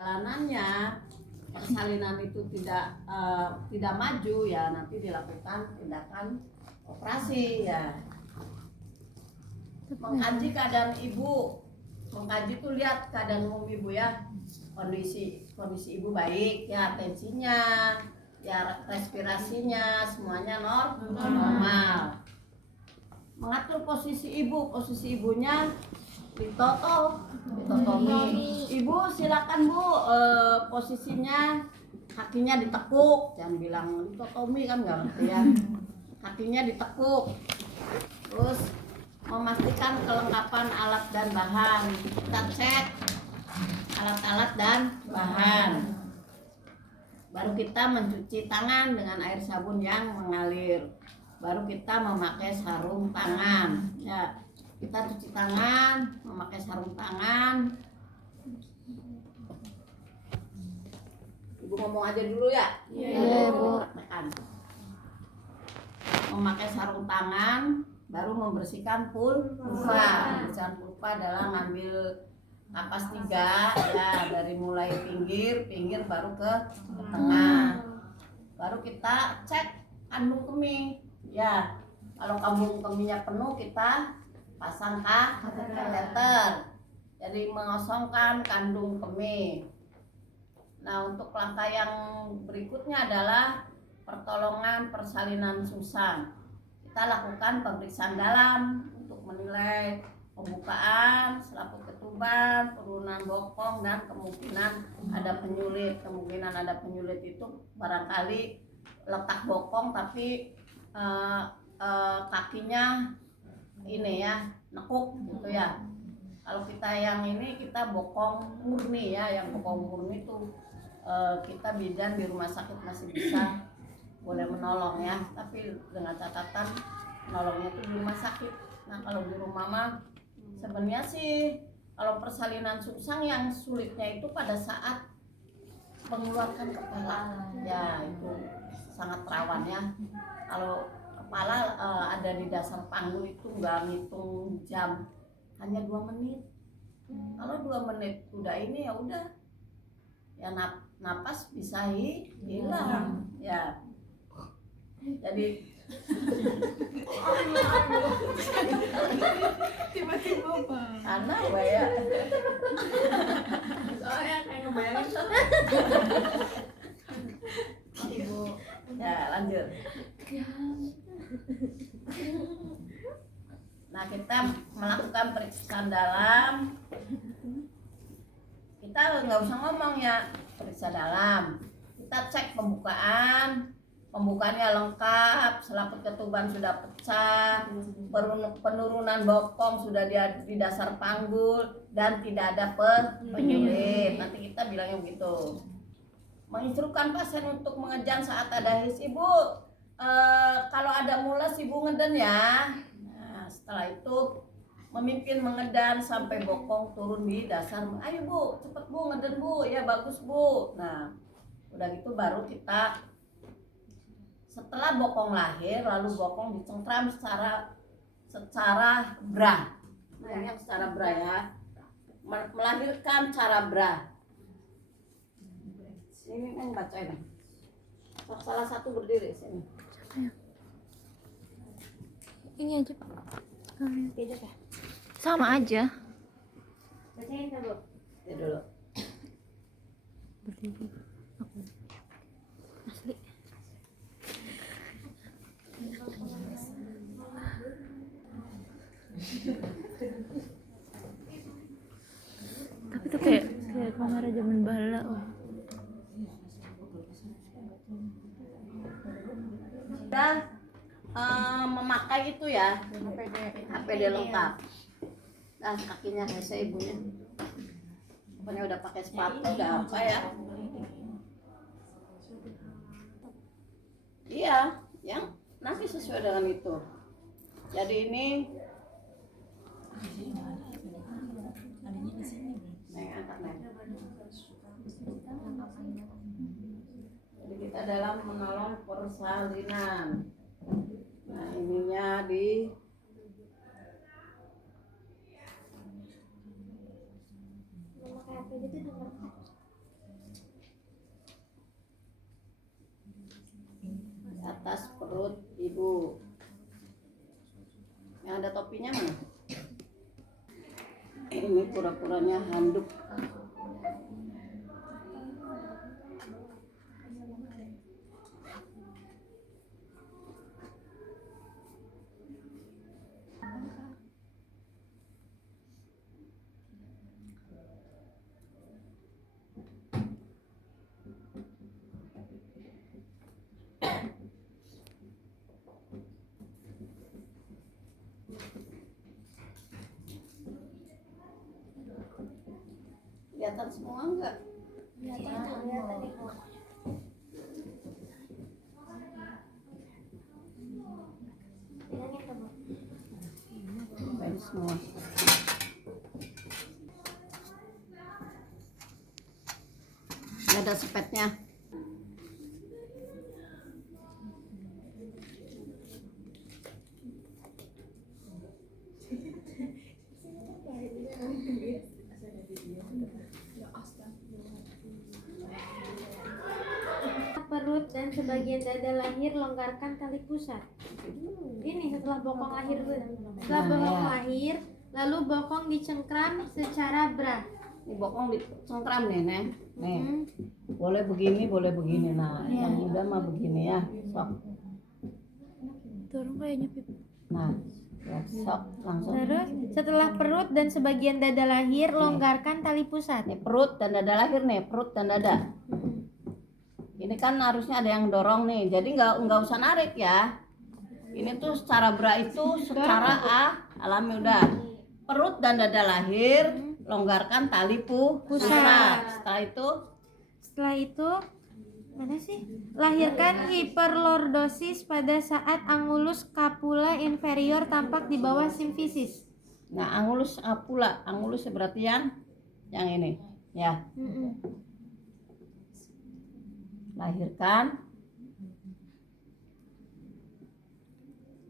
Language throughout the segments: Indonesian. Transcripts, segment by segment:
Jalanannya persalinan itu tidak maju ya nanti dilakukan tindakan operasi ya. Mengkaji keadaan ibu, mengkaji tuh lihat keadaan umum ibu ya, kondisi ibu baik ya, tensinya ya, respirasinya semuanya normal. Mengatur posisi ibunya ditotomi. Ibu silakan bu, posisinya kakinya ditekuk, jangan bilang ditotomi kan nggak ngerti ya. Kakinya ditekuk, terus memastikan kelengkapan alat dan bahan. Kita cek alat-alat dan bahan. Baru kita mencuci tangan dengan air sabun yang mengalir. Baru kita memakai sarung tangan ya. Kita cuci tangan, memakai sarung tangan. Ibu ngomong aja dulu ya. Iya, Bu. Memakai sarung tangan, baru membersihkan pulpa. Membersihkan pulpa adalah ngambil kapas 3 ya, dari mulai pinggir baru ke tengah. Baru kita cek kandung kemih ya. Kalau kandung kemihnya penuh, kita pasang kateter, jadi mengosongkan kandung kemih. Nah, untuk langkah yang berikutnya adalah pertolongan persalinan susang. Kita lakukan pemeriksaan dalam untuk menilai pembukaan selaput ketuban, penurunan bokong, dan kemungkinan ada penyulit. Kemungkinan ada penyulit itu barangkali letak bokong tapi kakinya ini ya, nekuk gitu ya. Kalau kita yang ini, kita bokong murni ya. Yang bokong murni itu kita bidan di rumah sakit masih bisa boleh menolong ya, tapi dengan catatan menolongnya itu di rumah sakit. Nah, kalau di rumah mah sebenarnya sih, kalau persalinan susang yang sulitnya itu pada saat mengeluarkan kepala ya, itu sangat rawan ya. Kalau kepala ada di dasar panggul itu nggak ngitung jam, hanya 2 menit. Kalau 2 menit udah ini ya udah ya, napas bisa hilang ya. Jadi tiba-tiba bang, karena ya soalnya kayak ngebayangin ibu ya, lanjut. Nah, kita melakukan pemeriksaan dalam. Kita nggak usah ngomong ya, periksa dalam. Kita cek pembukaannya lengkap, selaput ketuban sudah pecah, penurunan bokong sudah di dasar panggul, dan tidak ada penyulit. Nanti kita bilangnya begitu. Menginstruksikan pasien untuk mengejan saat ada his. Ibu, kalau ada mules ibu ngeden ya. Nah, setelah itu memimpin mengedan sampai bokong turun di dasar. Ayo bu, cepet bu, ngeden bu, ya bagus bu. Nah, udah gitu baru kita, setelah bokong lahir, lalu bokong dicengkram secara bra. Nah, ini yang secara bra ya, melahirkan cara bra. Ini yang bacain. Salah satu berdiri sini. Ini aja, Pak. Beda kah? Sama aja. Bacain dulu. Ya dulu. Berdiri. Aku. Asli. Tapi tuh kayak kamera zaman bala. Oh. Dan memakai itu ya, APD lengkap. Dan kakinya hese ibunya. Pokoknya udah pakai sepatu, udah apa ya. Iya, yang nanti sesuai dengan itu. Jadi ini angkat. Jadi kita dalam menolong persalinan. Nah, ininya di APD itu nomor 4. perut ibu. Yang ada topinya mana? Ini pura-puranya handuk. Kelihatan semua enggak? Kelihatan Ibu. Bilangin ke Bu. Baik semua. Ini ada sepetnya. Perut dan sebagian dada lahir longgarkan tali pusat. Ini setelah bokong lahir dulu. Setelah bokong lahir, lalu bokong dicengkram secara bra. Ini bokong dicengkram nih, Neng. Nih. Hmm. Boleh begini. Nah, yang muda mah begini ya. Sok. Turun kayaknya Pip. Nah, ya, sok langsung. Terus setelah perut dan sebagian dada lahir longgarkan tali pusat. Nih perut dan dada lahir nih, perut dan dada. Ini kan harusnya ada yang dorong nih, jadi nggak usah narik ya. Ini tuh secara bra itu secara alami udah. Perut dan dada lahir, longgarkan tali pusat. Setelah itu Mana sih? Lahirkan hiperlordosis pada saat angulus scapula inferior tampak di bawah simfisis. nah angulus scapula, angulus berarti yang ini ya. Lahirkan.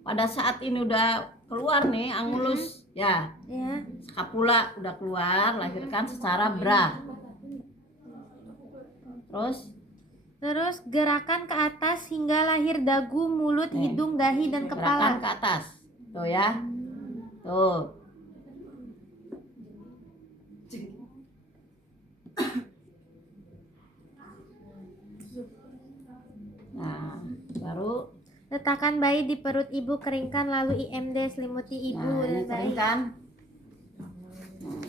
Pada saat ini udah keluar nih angulus ya, Ya. scapula udah keluar, lahirkan secara bra. Terus Gerakan ke atas hingga lahir dagu, mulut, Nih. hidung, dahi, dan gerakan kepala. ke atas. Tuh ya. Tuh. Nah, baru Letakkan bayi di perut ibu, keringkan lalu IMD, selimuti ibu nah ini dan bayi. keringkan.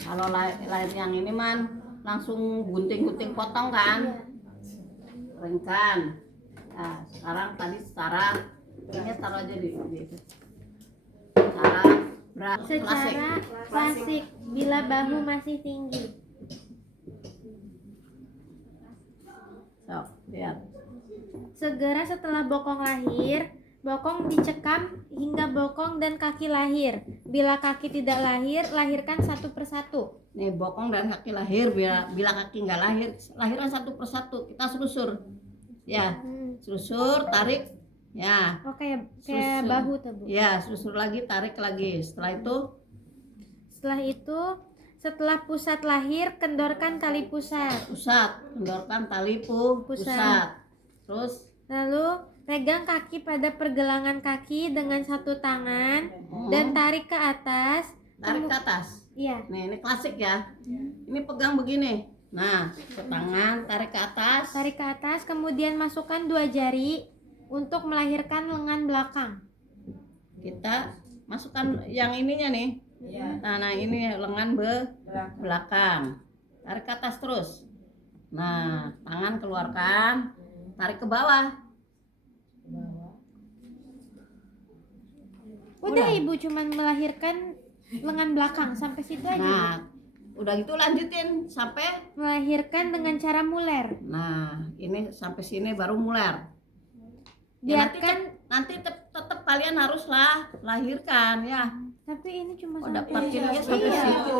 Kalau lahir yang ini man langsung gunting-gunting potong kan. Keringkan. Nah, sekarang tadi secara ini taruh aja di itu. Secara klasik bila bahu masih tinggi. So, lihat. Segera setelah bokong lahir, bokong dicekam hingga bokong dan kaki lahir. Bila kaki tidak lahir, lahirkan satu persatu. Nih bokong dan kaki lahir, bila kaki nggak lahir, lahirkan satu persatu. Kita selusur. Ya, selusur, tarik. Ya. Oh kayak Susun. bahu tuh Bu. Ya, selusur lagi, tarik lagi. Setelah itu Setelah pusat lahir, kendorkan tali pusat. kendorkan tali pusat. Terus Lalu pegang kaki pada pergelangan kaki dengan satu tangan dan tarik ke atas. tarik ke atas. Iya. Nih, ini klasik ya. Ini pegang begini. Nah, ke tangan, tarik ke atas. Tarik ke atas, kemudian masukkan 2 jari untuk melahirkan lengan belakang. Kita masukkan yang ininya nih. Nah ini lengan belakang. Tarik ke atas terus. Nah, tangan keluarkan, tarik ke bawah. Udah Ibu cuman melahirkan lengan belakang sampai situ aja. Nah, udah gitu lanjutin sampai. Melahirkan dengan cara muler. Nah, ini sampai sini baru muler. Biarkan. Nanti tetap kalian haruslah lahirkan ya. Tapi ini cuma Oh, dapat sampai ininya sampai Iya. situ.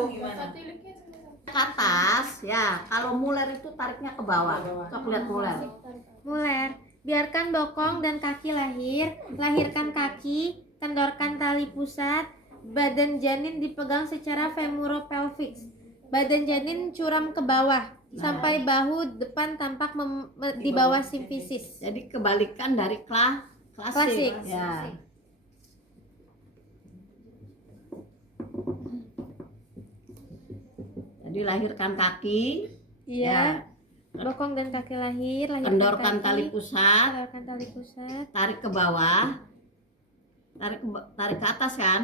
Ke atas ya. Kalau muler itu tariknya ke bawah. Coba lihat muler. Muler. Biarkan bokong dan kaki lahir. Lahirkan kaki, kendorkan tali pusat. Badan janin dipegang secara femoropelvic. Badan janin curam ke bawah sampai bahu depan tampak di bawah simfisis. Jadi kebalikan dari Klasik. Ya. Jadi lahirkan kaki. Iya. Bokong dan kaki lahir, lahirkan Kendorkan kaki, tali pusat. kendorkan tali pusat. Tarik ke bawah. Tarik ke atas kan?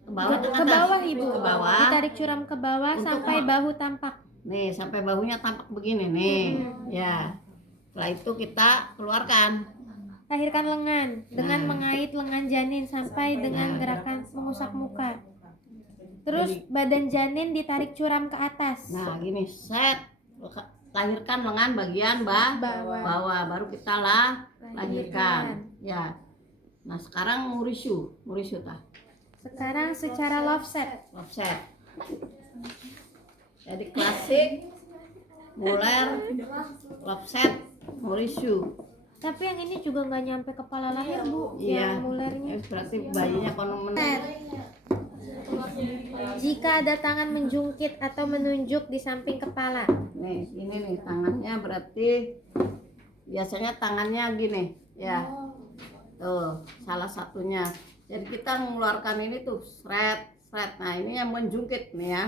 Ke bawah atau Ke bawah Ibu. Ke bawah. Ditarik curam ke bawah Untuk sampai bahu tampak. Nih, sampai bahunya tampak begini nih. Ya. Setelah itu kita keluarkan. Lahirkan lengan dengan Nah. mengait lengan janin sampai dengan gerakan mengusap muka. Terus badan janin ditarik curam ke atas. Nah, gini, set. Lahirkan lengan bagian bawah. Baru kita lahirkan. Ya. Nah, sekarang murisu tah. Sekarang secara love set. Offset. Jadi klasik, muler, offset, murisu. Tapi yang ini juga nggak nyampe kepala lahir Bu. Iya. Yang mulernya. Berarti bayinya konon Jika ada tangan menjungkit atau menunjuk di samping kepala. Nih, ini nih tangannya berarti biasanya tangannya gini, ya. Tuh, salah satunya. Jadi kita mengeluarkan ini tuh, seret. Nah, ini yang menjungkit nih ya.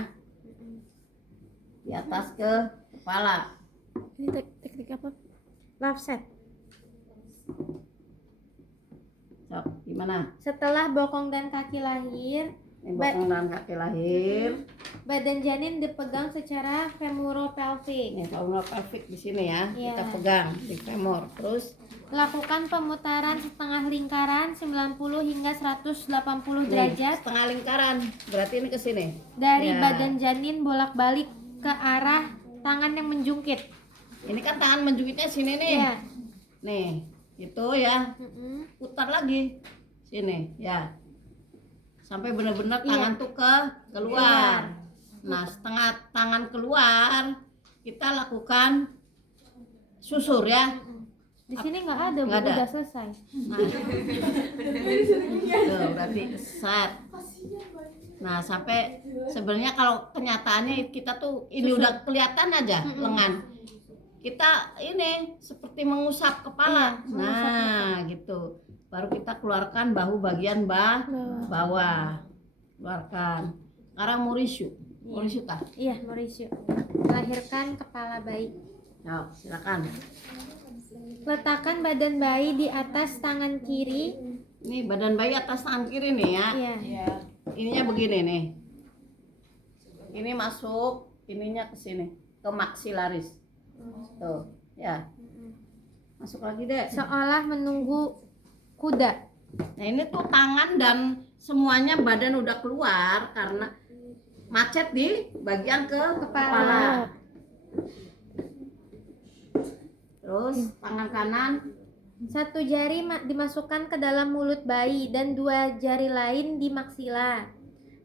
Di atas ke kepala. Ini teknik apa? Love set. Sok, gimana? Setelah bokong dan kaki lahir, Ini bokong dan kaki lahir. badan janin dipegang secara femoropelvic. Ini femoral pelvic di sini ya. Iya. Kita pegang di femur. Terus Lakukan pemutaran setengah lingkaran 90 hingga 180 nih, derajat setengah lingkaran. Berarti ini ke sini. dari Ya. badan janin bolak-balik ke arah tangan yang menjungkit. Ini kan tangan menjungkitnya sini nih. Iya. Nih, itu ya. Mm-mm. Putar lagi sini ya, sampai benar-benar Iya. tangan tuh keluar. Nah, setengah tangan keluar kita lakukan susur ya. Di sini nggak ada, Bu. Nggak ada. Udah selesai. Nah, tuh berarti set. Nah, sampai sebenarnya kalau kenyataannya kita tuh ini udah kelihatan aja lengan. Kita ini seperti mengusap kepala. Iya, mengusap Nah, gitu. Baru kita keluarkan bahu bagian bawah. Keluarkan. Sekarang murisu. Murisu tah. Iya, Mauricio. Melahirkan kepala bayi. Yuk, silakan. Letakkan badan bayi di atas tangan kiri. Ini badan bayi atas tangan kiri nih ya. Iya. Iya. Ininya begini nih. Ini masuk, ininya ke sini, ke maksilaris. Tuh, ya. Masuk lagi deh. Seolah menunggu kuda. Nah, ini tuh tangan dan semuanya badan udah keluar karena macet di bagian ke kepala. Terus tangan kanan Satu jari dimasukkan ke dalam mulut bayi dan dua jari lain di maksila.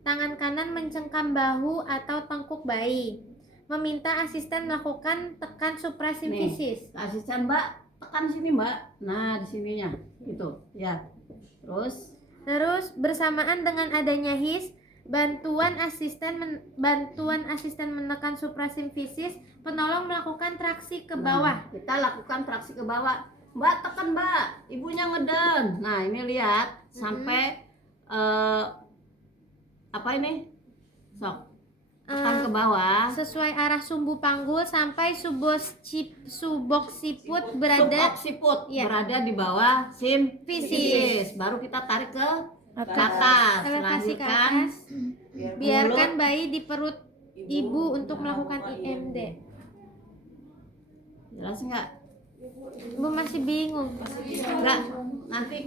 Tangan kanan mencengkam bahu atau tengkuk bayi. Meminta asisten melakukan tekan suprasimfisis. asisten Mbak, tekan sini Mbak. Nah, di sininya gitu ya. Terus Bersamaan dengan adanya his, bantuan asisten menekan suprasimfisis, penolong melakukan traksi ke bawah. Nah, kita lakukan traksi ke bawah. Mbak, tekan Mbak, ibunya ngeden. Nah, ini lihat sampai apa ini? Sok, tekan ke bawah. Sesuai arah sumbu panggul sampai suboksiput berada Suboksiput Iya. berada di bawah simfisis. Baru kita tarik ke atas. elevasi ke Lanjutkan. atas. Biarkan bayi di perut ibu untuk melakukan IMD. Jelas nggak? Ibu masih bingung. Enggak. Nanti